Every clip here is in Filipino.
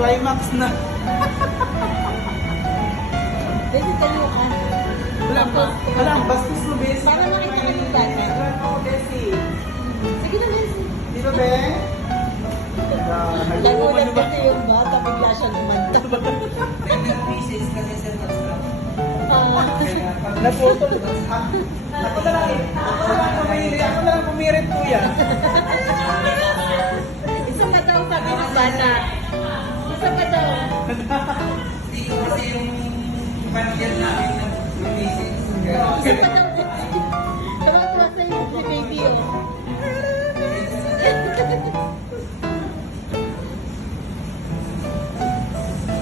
Climax na. Dito tayo ka. Wala, bastos mo, Bessie. Para nakita ka yung bata. Wala ko, Bessie. Sige na, Bessie. Di ba, Be? Nagulat kasi yung bata, bigla siya lumanta. Pieces kasi sa WhatsApp. Naputol. Ako na lang pumirit po yan. Isa pa daw sabi ng bata. Isa pa daw. Dito kasi yung panigyan namin ng pieces. Isa pa daw. Tawa-tawa sa yung si baby, oh.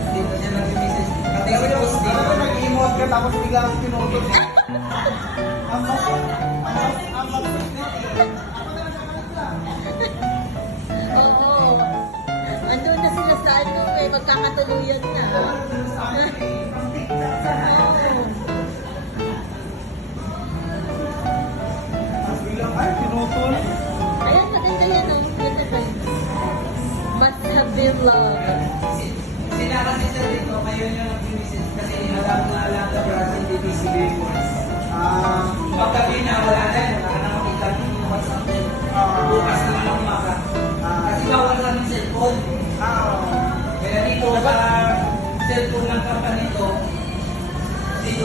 Dito siya nag-pieces. Pati Pero yung post dito. nag-emote ka tapos bigla akong pinutol. Ang Oo. Andun na sila sa ano, eh, magkakatuluyan na. biglang, ay, pinutol. Ayan, maganda yan, oh. Ganda ba yun? Must have been love. Sila kasi siya dito, kayo niya nag-pieces kasi alam na para hindi busy before. Paggabi na wala na yun, wala na makita yung WhatsApp niya. Bukas na lang umaga. Kasi bawal lang yung cellphone. Kaya dito sa cellphone ng company to, dito